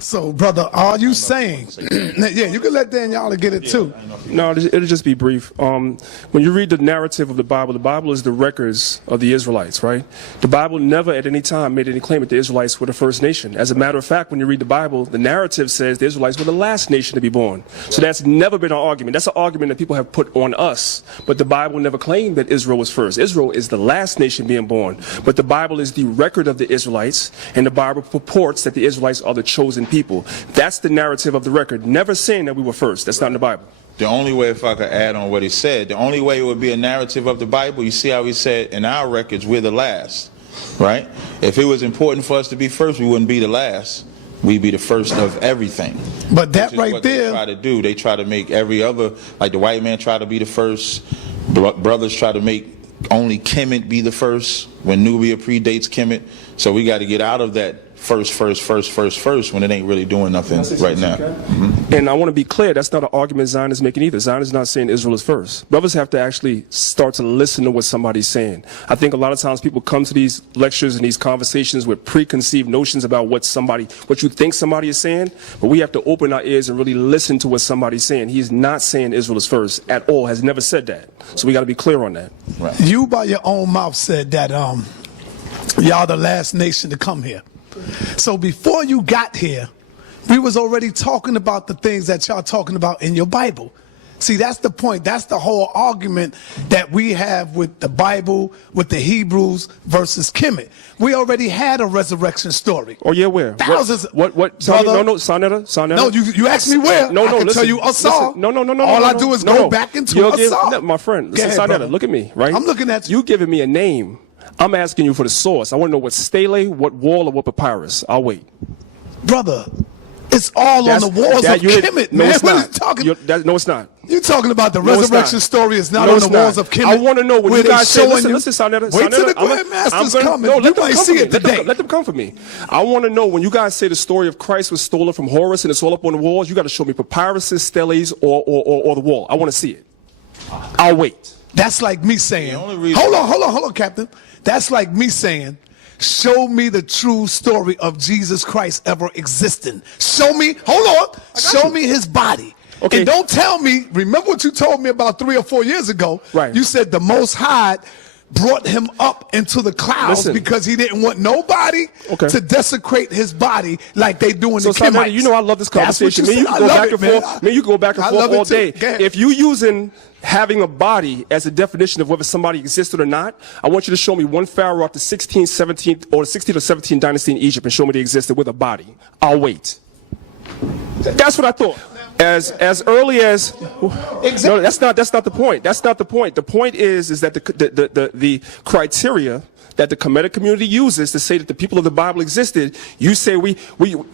So, brother, are you saying, yeah, you can let Daniela get it too. No, it'll just be brief. When you read the narrative of the Bible is the records of the Israelites, right? The Bible never at any time made any claim that the Israelites were the first nation. As a matter of fact, when you read the Bible, the narrative says the Israelites were the last nation to be born. So that's never been an argument. That's an argument that people have put on us. But the Bible never claimed that Israel was first. Israel is the last nation being born. But the Bible is the record of the Israelites, and the Bible purports that the Israelites are the chosen people. That's the narrative of the record, never saying that we were first. That's not in the Bible. The only way, if I could add on what he said, the only way it would be a narrative of the Bible, you see how he said in our records we're the last, right? If it was important for us to be first, we wouldn't be the last. We'd be the first of everything. But that right there, they try to do. They try to make every other, like the white man try to be the first. Brothers try to make only Kemet be the first when Nubia predates Kemet. So we got to get out of that first when it ain't really doing nothing right now. And I want to be clear, that's not an argument Zion is making either. Zion is not saying Israel is first. Brothers have to actually start to listen to what somebody's saying. I think a lot of times people come to these lectures and these conversations with preconceived notions about what you think somebody is saying, but we have to open our ears and really listen to what somebody's saying. He is not saying Israel is first at all, has never said that. So we got to be clear on that. Right. You by your own mouth said that y'all the last nation to come here. So before you got here, we was already talking about the things that y'all talking about in your Bible. See, that's the point. That's the whole argument that we have with the Bible, with the Hebrews versus Kemet. We already had a resurrection story. Oh, yeah, where? Thousands. What? Brother, No, Sonetta. No, you asked me where. No, I can listen, tell you Asar. No. All I do is go back into Asar. My friend, listen, ahead, Sonetta, brother. look at me, right? I'm looking at you. You giving me a name. I'm asking you for the source. I want to know what stele, what wall, or what papyrus. I'll wait. Brother, it's all on the walls of Kemet, man. No, it's What are not. you talking? No, it's not. You're talking about the No, resurrection story is not No, on it's the walls not. of Kemet. I want to know when you guys say, listen, Sonetta. Wait till the Grandmaster's coming. No, You might see it today. Let them come for me. I want to know when you guys say the story of Christ was stolen from Horus and it's all up on the walls, you got to show me papyruses, steles, or the wall. I want to see it. I'll wait. That's like me saying, hold on, Captain. That's like me saying, show me the true story of Jesus Christ ever existing. Show me, show me his body. Okay. And don't tell me, remember what you told me about 3 or 4 years ago? Right. You said the Most High brought him up into the clouds because he didn't want nobody to desecrate his body like they do in the Kemites. You know I love this conversation. Me, you can go back and forth. Me, you can go back and forth all day. If you using having a body as a definition of whether somebody existed or not, I want you to show me one pharaoh at the 16th, 17th, or the 16th or 17th dynasty in Egypt and show me they existed with a body. I'll wait. That's what I thought. As early as exactly. No, that's not the point. That's not the point. The point is that the criteria that the Kemetic community uses to say that the people of the Bible existed, you say we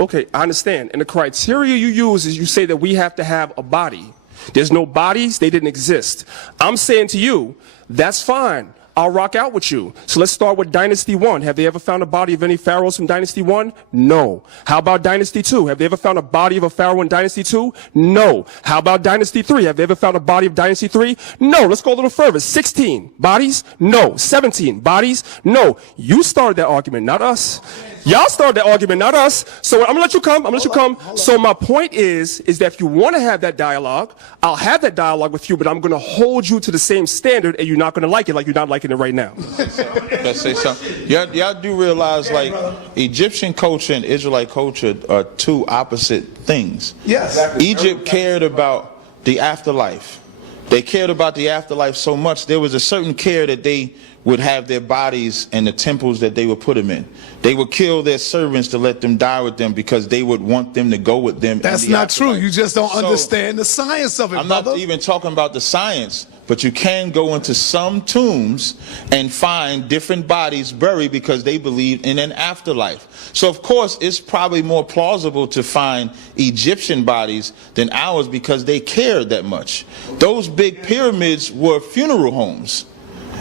okay, I understand. And the criteria you use is you say that we have to have a body. There's no bodies, they didn't exist. I'm saying to you, that's fine. I'll rock out with you. So let's start with Dynasty 1. Have they ever found a body of any pharaohs from Dynasty 1? No. How about Dynasty 2? Have they ever found a body of a pharaoh in Dynasty 2? No. How about Dynasty 3? Have they ever found a body of Dynasty 3? No. Let's go a little further. 16 bodies? No. 17 bodies? No. You started that argument, not us. Y'all started that argument, not us. So I'm gonna let you come. So my point is that if you want to have that dialogue, I'll have that dialogue with you, but I'm gonna hold you to the same standard, and you're not gonna like it like you're not liking it right now. Let's say something. Y'all do realize, like, Egyptian culture and Israelite culture are two opposite things. Yes. Egypt cared about the afterlife. They cared about the afterlife so much, there was a certain care that they would have their bodies and the temples that they would put them in. They would kill their servants to let them die with them because they would want them to go with them. That's not true. You just don't understand the science of it, I'm brother. not even talking about the science, but you can go into some tombs and find different bodies buried because they believe in an afterlife. So of course it's probably more plausible to find Egyptian bodies than ours because they cared that much. Those big pyramids were funeral homes.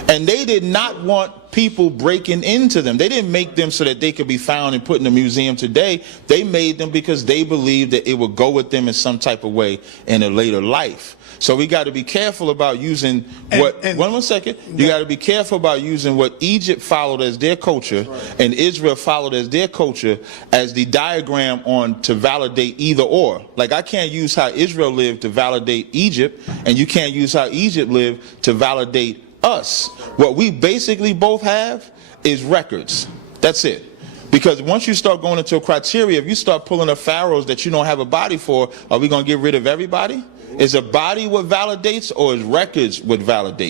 And they did not want people breaking into them. They didn't make them so that they could be found and put in a museum today. They made them because they believed that it would go with them in some type of way in a later life. So we got to be careful about using one second. You got to be careful about using what Egypt followed as their culture and Israel followed as their culture as the diagram on to validate either or. Like, I can't use how Israel lived to validate Egypt, and you can't use how Egypt lived to validate us. What we basically both have is records. That's it. Because once you start going into a criteria, if you start pulling up pharaohs that you don't have a body for, are we going to get rid of everybody? Is a body what validates, or is records what validate?